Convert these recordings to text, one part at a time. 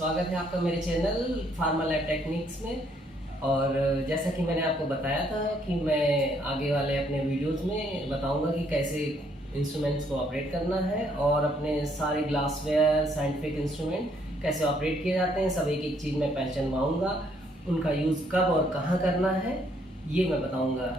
स्वागत है आपका मेरे चैनल फार्मा लैब टेक्निक्स में। और जैसा कि मैंने आपको बताया था कि मैं आगे वाले अपने वीडियोस में बताऊंगा कि कैसे इंस्ट्रूमेंट्स को ऑपरेट करना है और अपने सारे ग्लासवेयर साइंटिफिक इंस्ट्रूमेंट कैसे ऑपरेट किए जाते हैं, सब एक एक चीज़ मैं पहचानवाऊँगा। उनका यूज़ कब और कहाँ करना है ये मैं बताऊँगा।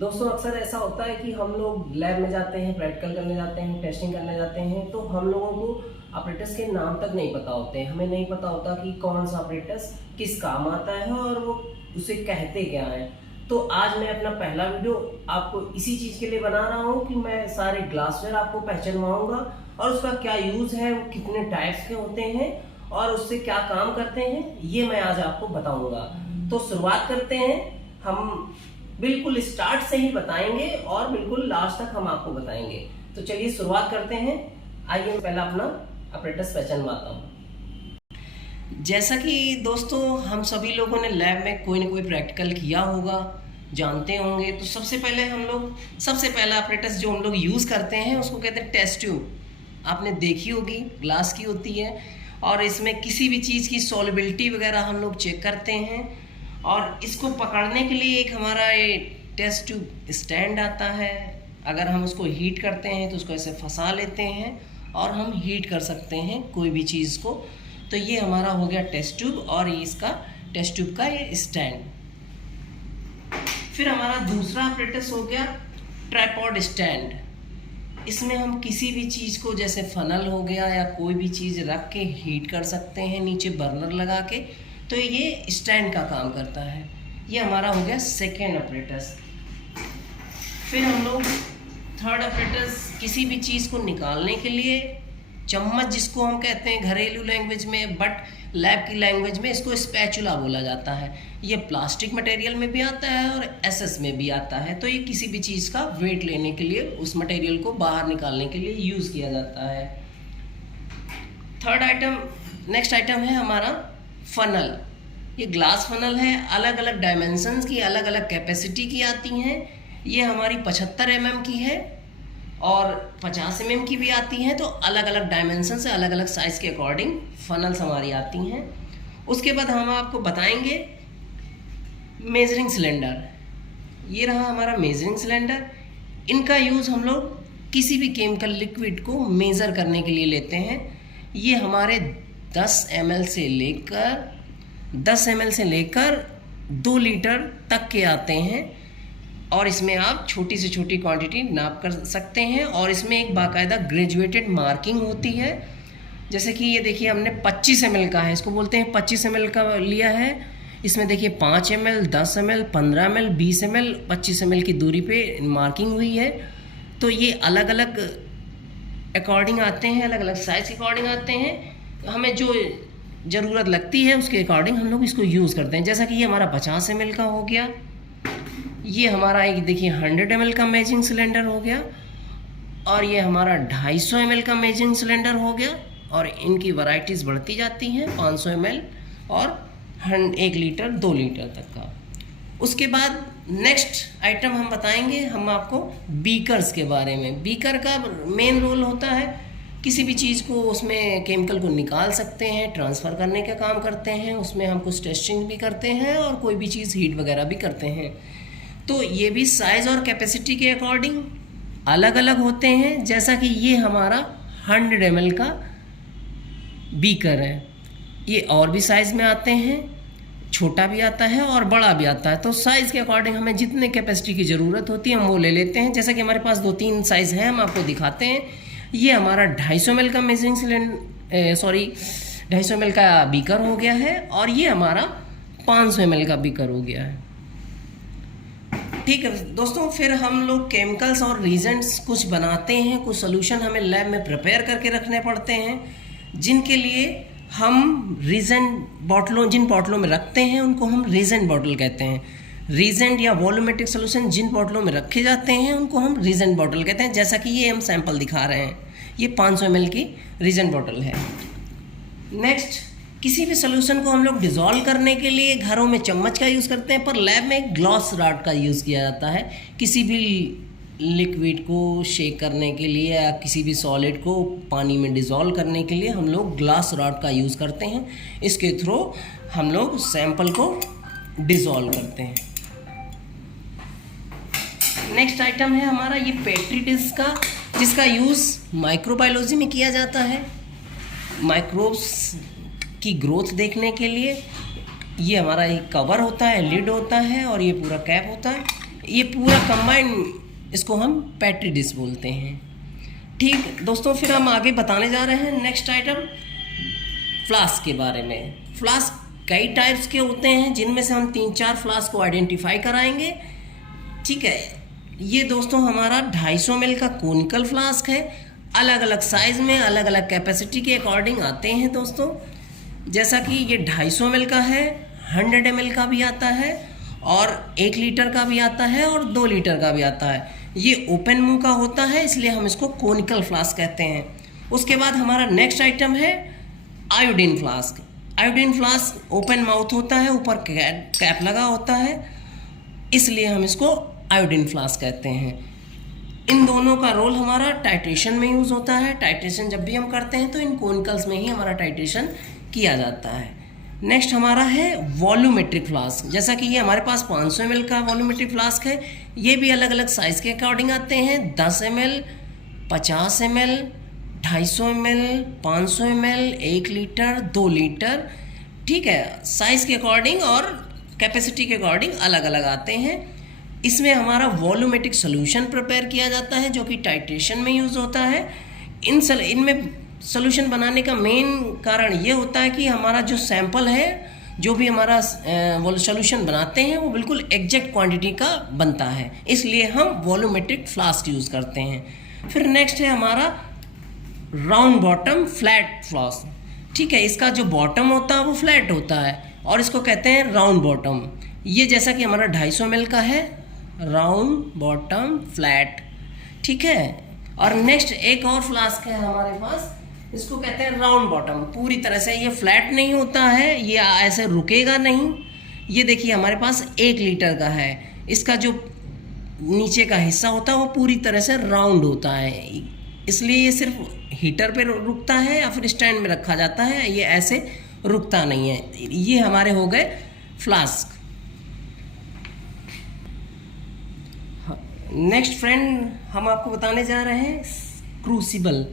दोस्तों, अक्सर ऐसा होता है कि हम लोग लैब में जाते हैं, प्रैक्टिकल करने जाते हैं, टेस्टिंग करने जाते हैं, तो हम लोगों को ऑपरेटर्स के नाम तक नहीं पता होते हैं। हमें नहीं पता होता कि कौन सा ऑपरेटर्स किस काम आता है और वो उसे कहते क्या है। तो आज मैं अपना पहला वीडियो आपको इसी चीज़ के लिए बना रहा हूँ कि मैं सारे ग्लासवेयर आपको पहचानवाऊँगा और उसका क्या यूज़ है, वो कितने टाइप्स के होते हैं और उससे क्या काम करते हैं, ये मैं आज आपको बताऊँगा। तो शुरुआत करते हैं। हम बिल्कुल स्टार्ट से ही बताएंगे और बिल्कुल लास्ट तक हम आपको बताएंगे। तो चलिए शुरुआत करते हैं। आइए मैं पहला अपना ऑपरेटर्स पहचानवाता हूँ। जैसा कि दोस्तों हम सभी लोगों ने लैब में कोई ना कोई प्रैक्टिकल किया होगा, जानते होंगे। तो सबसे पहला ऑपरेटर्स जो हम लोग यूज़ करते हैं उसको कहते हैं टेस्ट ट्यूब। आपने देखी होगी, ग्लास की होती है और इसमें किसी भी चीज़ की सॉल्युबिलिटी वगैरह हम लोग चेक करते हैं। और इसको पकड़ने के लिए एक हमारा ये टेस्ट ट्यूब स्टैंड आता है। अगर हम उसको हीट करते हैं तो उसको ऐसे फंसा लेते हैं और हम हीट कर सकते हैं कोई भी चीज़ को। तो ये हमारा हो गया टेस्ट ट्यूब और ये इसका टेस्ट ट्यूब का ये स्टैंड। फिर हमारा दूसरा ऑपरेटर्स हो गया ट्राइपॉड स्टैंड। इसमें हम किसी भी चीज़ को, जैसे फनल हो गया या कोई भी चीज़ रख के हीट कर सकते हैं नीचे बर्नर लगा के। तो ये स्टैंड का काम करता है। ये हमारा हो गया सेकेंड ऑपरेटर्स। फिर हम लोग थर्ड ऑपरेटर्स, किसी भी चीज़ को निकालने के लिए चम्मच, जिसको हम कहते हैं घरेलू लैंग्वेज में, बट लैब की लैंग्वेज में इसको स्पैचुला बोला जाता है। ये प्लास्टिक मटेरियल में भी आता है और एसएस में भी आता है। तो ये किसी भी चीज़ का वेट लेने के लिए, उस मटेरियल को बाहर निकालने के लिए यूज़ किया जाता है। नेक्स्ट आइटम है हमारा फनल। ये ग्लास फनल है, अलग अलग डायमेंशंस की, अलग अलग कैपेसिटी की आती हैं। ये हमारी 75 mm की है और 50 mm की भी आती हैं। तो अलग अलग डायमेंशन से, अलग अलग साइज़ के अकॉर्डिंग फनल्स हमारी आती हैं। उसके बाद हम आपको बताएंगे मेजरिंग सिलेंडर। ये रहा हमारा मेजरिंग सिलेंडर। इनका यूज़ हम लोग किसी भी केमिकल लिक्विड को मेज़र करने के लिए लेते हैं। ये हमारे 10 ml से लेकर 2 लीटर तक के आते हैं और इसमें आप छोटी से छोटी क्वांटिटी नाप कर सकते हैं। और इसमें एक बाकायदा ग्रेजुएटेड मार्किंग होती है। जैसे कि ये देखिए, हमने 25 ml का है, इसको बोलते हैं 25 ml का लिया है। इसमें देखिए 5 ml, 10 ml, 15 ml, 20 ml, 25 ml की दूरी पे मार्किंग हुई है। तो ये अलग अलग अकॉर्डिंग आते हैं, अलग अलग साइज़ के अकॉर्डिंग आते हैं। हमें जो ज़रूरत लगती है उसके अकॉर्डिंग हम लोग इसको यूज़ करते हैं। जैसा कि ये हमारा 50 ml का हो गया। ये हमारा एक देखिए 100 ml का मेजरिंग सिलेंडर हो गया और ये हमारा 250 ml का मेजरिंग सिलेंडर हो गया। और इनकी वैरायटीज़ बढ़ती जाती हैं, 500 ml और 1 लीटर, 2 लीटर तक का। उसके बाद नेक्स्ट आइटम हम बताएंगे हम आपको बीकर्स के बारे में। बीकर का मेन रोल होता है, किसी भी चीज़ को, उसमें केमिकल को निकाल सकते हैं, ट्रांसफ़र करने का काम करते हैं। उसमें हम कुछ टेस्टिंग भी करते हैं और कोई भी चीज़ हीट वगैरह भी करते हैं। तो ये भी साइज़ और कैपेसिटी के अकॉर्डिंग अलग अलग होते हैं। जैसा कि ये हमारा 100 ml का बीकर है। ये और भी साइज़ में आते हैं, छोटा भी आता है और बड़ा भी आता है। तो साइज़ के अकॉर्डिंग हमें जितने कैपेसिटी की ज़रूरत होती है हम वो ले लेते हैं। जैसा कि हमारे पास 2-3 साइज़ हैं, हम आपको दिखाते हैं। ये हमारा 250 ml का मेजरिंग सिलेंडर 250 ml का बीकर हो गया है और ये हमारा 500 ml का बीकर हो गया है। ठीक है दोस्तों, फिर हम लोग केमिकल्स और रीजेंट्स कुछ बनाते हैं, कुछ सोल्यूशन हमें लैब में प्रिपेयर करके रखने पड़ते हैं, जिनके लिए हम जिन बॉटलों में रखते हैं उनको हम रीजेंट बॉटल कहते हैं। रीजेंट या वॉल्यूमेट्रिक सोल्यूशन जिन बॉटलों में रखे जाते हैं उनको हम रीजेंट बॉटल कहते हैं। जैसा कि ये हम सैंपल दिखा रहे हैं, ये 500 ml की रीजेंट बॉटल है। नेक्स्ट, किसी भी सोल्यूशन को हम लोग डिज़ोल्व करने के लिए घरों में चम्मच का यूज़ करते हैं, पर लैब में ग्लास रॉड का यूज़ किया जाता है। किसी भी लिक्विड को शेक करने के लिए या किसी भी सॉलिड को पानी में डिज़ोल्व करने के लिए हम लोग ग्लास रॉड का यूज़ करते हैं। इसके थ्रू हम लोग सैंपल को डिज़ोल्व करते हैं। नेक्स्ट आइटम है हमारा ये पेट्री डिश का, जिसका यूज़ माइक्रोबायोलॉजी में किया जाता है, माइक्रोब्स की ग्रोथ देखने के लिए। ये हमारा एक कवर होता है, लिड होता है और ये पूरा कैप होता है। ये पूरा कंबाइंड, इसको हम पेट्री डिश बोलते हैं। ठीक दोस्तों, फिर हम आगे बताने जा रहे हैं नेक्स्ट आइटम फ्लास्क के बारे में। फ्लास्क कई टाइप्स के होते हैं, जिनमें से हम 3-4 फ्लास्क को आइडेंटिफाई कराएंगे। ठीक है, ये दोस्तों हमारा 250 ml का कोनिकल फ्लास्क है। अलग अलग साइज़ में, अलग अलग कैपेसिटी के अकॉर्डिंग आते हैं दोस्तों। जैसा कि ये 250 ml का है, 100 ml का भी आता है और 1 लीटर का भी आता है और 2 लीटर का भी आता है। ये ओपन मुंह का होता है, इसलिए हम इसको कोनिकल फ्लास्क कहते हैं। उसके बाद हमारा नेक्स्ट आइटम है iodine flask. Iodine flask open mouth होता है, ऊपर कैप लगा होता है, इसलिए हम इसको आयोडीन फ्लास्क कहते हैं। इन दोनों का रोल हमारा टाइट्रेशन में यूज़ होता है। टाइट्रेशन जब भी हम करते हैं तो इन कोनिकल्स में ही हमारा टाइट्रेशन किया जाता है। नेक्स्ट हमारा है वॉल्यूमेट्रिक फ्लास्क। जैसा कि ये हमारे पास 500 ml का वॉल्यूमेट्रिक फ्लास्क है। ये भी अलग अलग साइज़ के अकॉर्डिंग आते हैं, 10 ml, 50 ml, 250 ml, 500 ml, 1 litre, 2 litre. ठीक है, साइज़ के अकॉर्डिंग और कैपेसिटी के अकॉर्डिंग अलग अलग आते हैं। इसमें हमारा वॉल्यूमेट्रिक सोल्यूशन प्रिपेयर किया जाता है, जो कि टाइट्रेशन में यूज़ होता है। इनमें सोल्यूशन बनाने का मेन कारण ये होता है कि हमारा जो सैंपल है, जो भी हमारा वो सोल्यूशन बनाते हैं, वो बिल्कुल एग्जैक्ट क्वांटिटी का बनता है, इसलिए हम वॉल्यूमेट्रिक फ्लास्क यूज़ करते हैं। फिर नेक्स्ट है हमारा राउंड बॉटम फ्लैट फ्लास्क। ठीक है, इसका जो बॉटम होता है वो फ्लैट होता है और इसको कहते हैं राउंड बॉटम। ये जैसा कि हमारा 250 ml का है, राउंड बॉटम फ्लैट। ठीक है, और नेक्स्ट एक और फ्लास्क है हमारे पास, इसको कहते हैं राउंड बॉटम। पूरी तरह से ये फ्लैट नहीं होता है, ये ऐसे रुकेगा नहीं। ये देखिए हमारे पास 1 लीटर का है, इसका जो नीचे का हिस्सा होता है वो पूरी तरह से राउंड होता है, इसलिए ये सिर्फ हीटर पे रुकता है या फिर स्टैंड में रखा जाता है, ये ऐसे रुकता नहीं है। ये हमारे हो गए फ्लास्क। नेक्स्ट फ्रेंड, हम आपको बताने जा रहे हैं क्रूसिबल।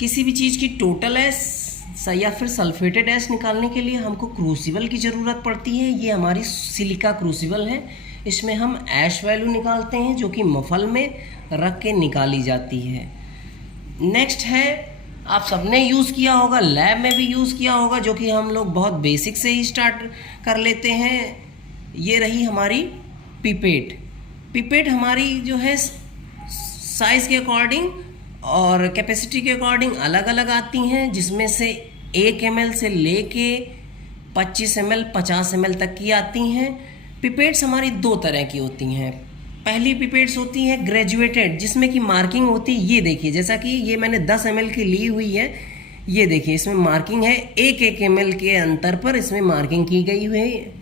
किसी भी चीज़ की टोटल एस या फिर सल्फेटेड एस निकालने के लिए हमको क्रूसिबल की ज़रूरत पड़ती है। ये हमारी सिलिका क्रूसिबल है। इसमें हम ऐश वैल्यू निकालते हैं, जो कि मफल में रख के निकाली जाती है। नेक्स्ट है, आप सबने यूज़ किया होगा, लैब में भी यूज़ किया होगा, जो कि हम लोग बहुत बेसिक से ही स्टार्ट कर लेते हैं। ये रही हमारी पिपेट। पिपेट हमारी जो है साइज़ के अकॉर्डिंग और कैपेसिटी के अकॉर्डिंग अलग अलग आती हैं, जिसमें से 1 ml से लेके 25 ml 50 ml तक की आती हैं। पिपेट्स हमारी 2 तरह की होती हैं। पहली पिपेट्स होती हैं ग्रेजुएटेड, जिसमें कि मार्किंग होती है। ये देखिए, जैसा कि ये मैंने 10 ml की ली हुई है, ये देखिए इसमें मार्किंग है, 1-1 ml के अंतर पर इसमें मार्किंग की गई हुई है।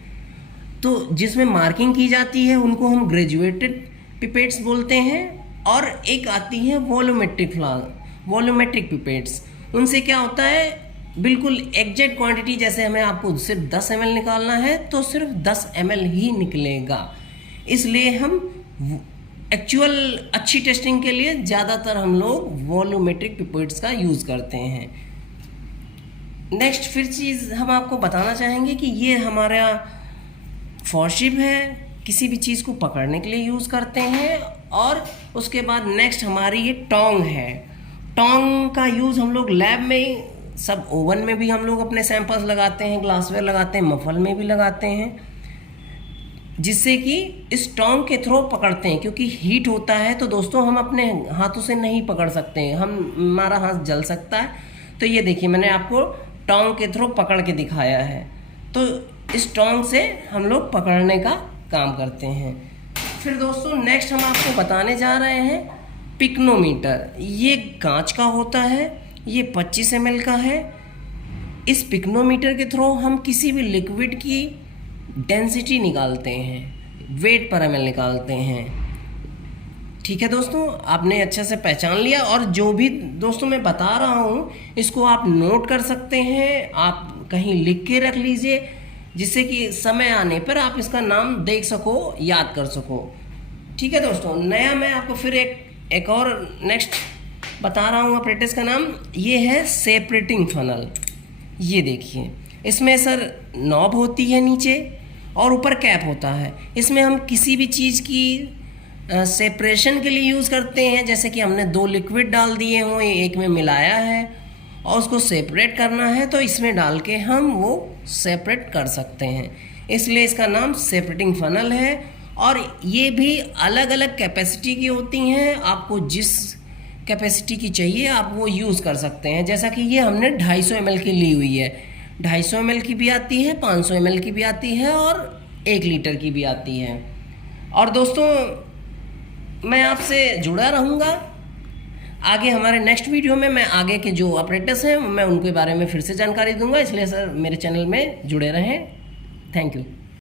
तो जिसमें मार्किंग की जाती है उनको हम ग्रेजुएटेड पिपेट्स बोलते हैं। और एक आती है वॉल्यूमेट्रिक पिपेट्स। उनसे क्या होता है, बिल्कुल एग्जैक्ट क्वांटिटी, जैसे हमें आपको सिर्फ 10 ml निकालना है तो सिर्फ 10 ml ही निकलेगा। इसलिए हम एक्चुअल अच्छी टेस्टिंग के लिए ज़्यादातर हम लोग वॉल्यूमेट्रिक पिपेट्स का यूज़ करते हैं। नेक्स्ट फिर चीज़ हम आपको बताना चाहेंगे कि ये हमारा फॉरशिप है, किसी भी चीज़ को पकड़ने के लिए यूज़ करते हैं। और उसके बाद नेक्स्ट हमारी ये टोंग है। टोंग का यूज़ हम लोग लैब में, सब ओवन में भी हम लोग अपने सैंपल्स लगाते हैं, ग्लासवेयर लगाते हैं, मफल में भी लगाते हैं, जिससे कि इस टोंग के थ्रू पकड़ते हैं। क्योंकि हीट होता है तो दोस्तों हम अपने हाथों से नहीं पकड़ सकते हैं, हमारा हाथ जल सकता है। तो ये देखिए मैंने आपको टोंग के थ्रू पकड़ के दिखाया है। तो इस टोंग से हम लोग पकड़ने का काम करते हैं। फिर दोस्तों नेक्स्ट हम आपको बताने जा रहे हैं पिक्नोमीटर। ये कांच का होता है, ये 25 ml का है। इस पिक्नोमीटर के थ्रू हम किसी भी लिक्विड की डेंसिटी निकालते हैं, वेट पर ml निकालते हैं। ठीक है दोस्तों, आपने अच्छे से पहचान लिया। और जो भी दोस्तों मैं बता रहा हूँ इसको आप नोट कर सकते हैं, आप कहीं लिख के रख लीजिए, जिससे कि समय आने पर आप इसका नाम देख सको, याद कर सको। ठीक है दोस्तों, नया मैं आपको फिर एक और नेक्स्ट बता रहा हूँ ऑपरेटर्स का नाम। ये है सेपरेटिंग फनल। ये देखिए, इसमें सर नॉब होती है नीचे और ऊपर कैप होता है। इसमें हम किसी भी चीज़ की सेपरेशन के लिए यूज़ करते हैं, जैसे कि हमने 2 लिक्विड डाल दिए हों, एक में मिलाया है और उसको सेपरेट करना है, तो इसमें डाल के हम वो सेपरेट कर सकते हैं, इसलिए इसका नाम सेपरेटिंग फनल है। और ये भी अलग अलग कैपेसिटी की होती हैं, आपको जिस कैपेसिटी की चाहिए आप वो यूज़ कर सकते हैं। जैसा कि ये हमने 250 ml की ली हुई है, 250 ml की भी आती है, 500 ml की भी आती है और 1 लीटर की भी आती है। और दोस्तों मैं आपसे जुड़ा रहूँगा, आगे हमारे नेक्स्ट वीडियो में मैं आगे के जो ऑपरेटर्स हैं मैं उनके बारे में फिर से जानकारी दूंगा, इसलिए सर मेरे चैनल में जुड़े रहें। Thank you.